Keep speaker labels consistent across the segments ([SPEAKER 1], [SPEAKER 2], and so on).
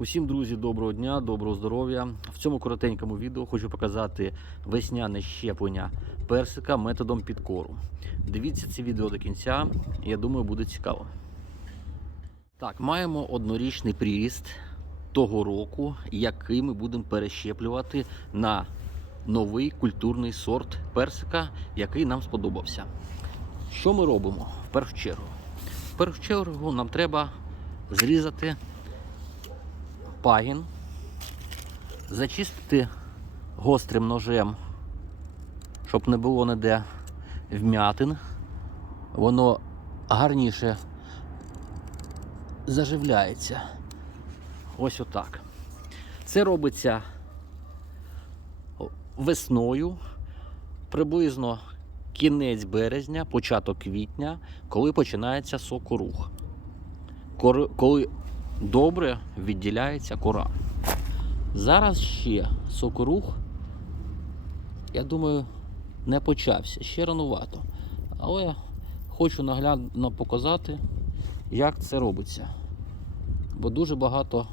[SPEAKER 1] Усім друзі, доброго дня, доброго здоров'я. В цьому коротенькому відео хочу показати весняне щеплення персика методом підкору. Дивіться це відео до кінця, я думаю, буде цікаво. Так, маємо однорічний приріст того року, який ми будемо перещеплювати на новий культурний сорт персика, який нам сподобався. Що ми робимо в першу чергу? В першу чергу нам треба зрізати пагін, зачистити гострим ножем, щоб не було ніде вмятин. Воно гарніше заживляється. Ось отак. Це робиться весною, приблизно кінець березня, початок квітня, коли починається сокорух. Коли добре відділяється кора. Зараз ще сокорух, я думаю, не почався, ще ранувато. Але хочу наглядно показати, як це робиться. Бо дуже багато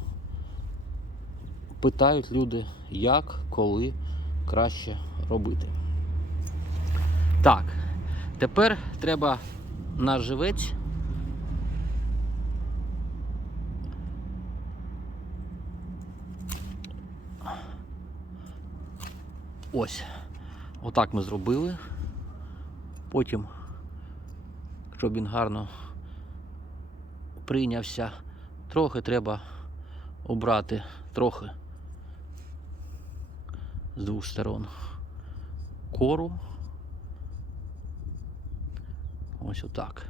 [SPEAKER 1] питають люди, як, коли краще робити. Так, тепер треба наш живець Ось. Отак ми зробили. Потім, щоб він гарно прийнявся, трохи треба обрати трохи з двох сторон кору. Ось отак.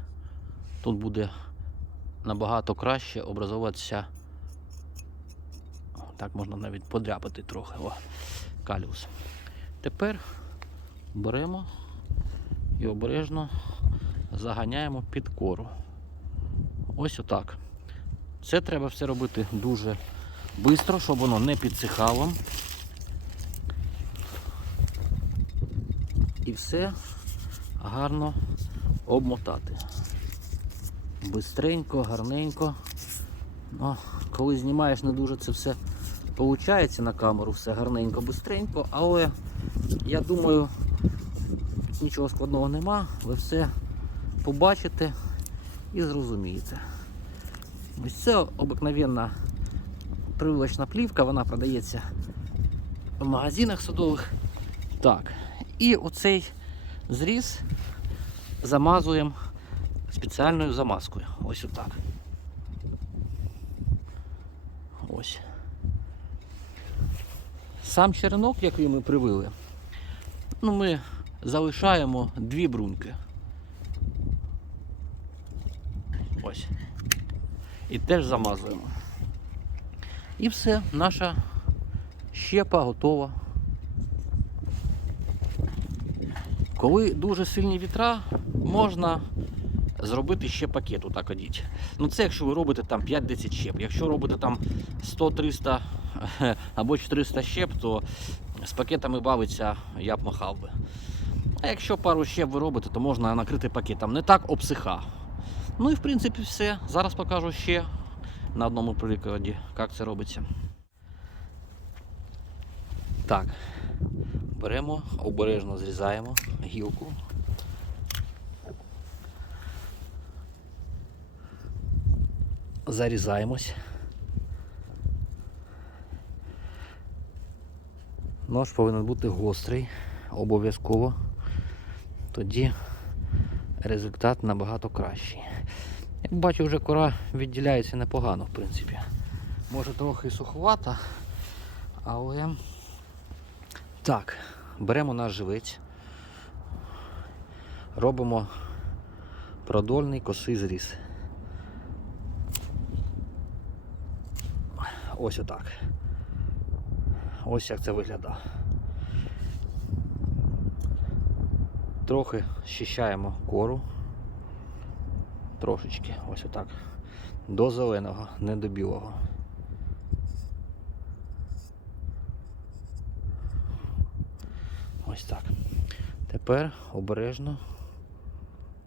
[SPEAKER 1] Тут буде набагато краще образуватися. Так можна навіть подряпати трохи. О, каліус. Тепер беремо і обережно заганяємо під кору. Ось отак. Це треба все робити дуже швидко, щоб воно не підсихало. І все гарно обмотати. Бистренько, гарненько. Ну, коли знімаєш, не дуже це все виходить на камеру, все гарненько, бистренько, але я думаю, нічого складного нема, ви все побачите і зрозумієте. Ось це обикновенна прививочна плівка, вона продається в магазинах садових. Так, і оцей зріз замазуємо спеціальною замазкою. Ось отак. Ось. Сам черенок, який ми привили, ну, ми залишаємо дві бруньки. Ось. І теж замазуємо. І все, наша щепа готова. Коли дуже сильні вітра, можна зробити ще пакет отак одіть. Ну це якщо ви робите там 5-10 щеп. Якщо робите там 100-300 або 400 щеп, то з пакетами бавиться я б махав би. А якщо пару щеп ви робите, то можна накрити пакетом. Не так обсиха. Ну і в принципі все. Зараз покажу ще на одному прикладі, як це робиться. Так, беремо, обережно зрізаємо гілку. Зарізаємось. Нож повинен бути гострий, обов'язково. Тоді результат набагато кращий. Як бачу, вже кора відділяється непогано, в принципі. Може трохи суховата, але так, беремо наш живець, робимо продольний косий зріз. Ось отак. Ось як це виглядає. Трохи щищаємо кору. Трошечки, ось отак. До зеленого, не до білого. Ось так. Тепер обережно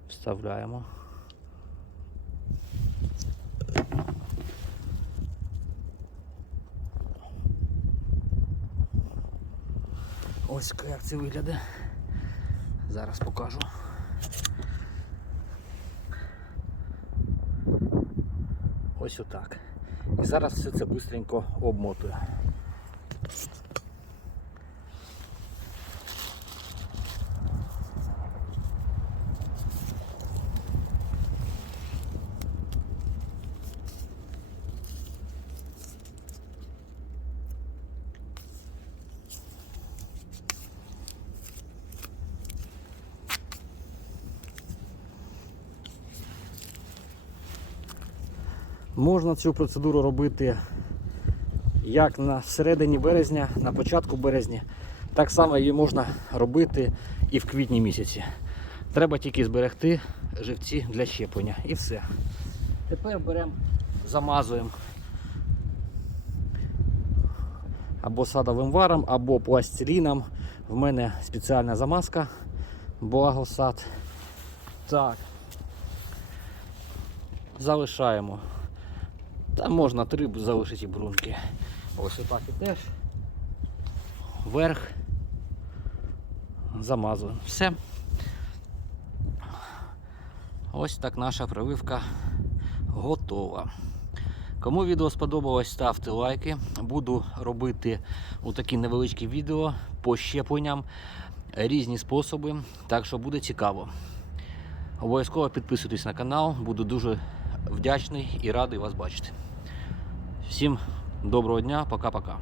[SPEAKER 1] вставляємо Ось як це виглядає. Зараз покажу. Ось отак. І зараз все це швидко обмотую. Можна цю процедуру робити як на середині березня, на початку березня. Так само її можна робити і в квітні місяці. Треба тільки зберегти живці для щеплення і все. Тепер беремо, замазуємо або садовим варом, або пластиліном. В мене спеціальна замазка Благосад. Так. Залишаємо. Там можна три залишити брунки. Ось отак і теж. Вверх. Замазуємо. Все. Ось так наша прививка готова. Кому відео сподобалось, ставте лайки. Буду робити такі невеличкі відео по щепленням, різні способи, так що буде цікаво. Обов'язково підписуйтесь на канал, буду дуже вдячний і радий вас бачити. Всім доброго дня, пока-пока.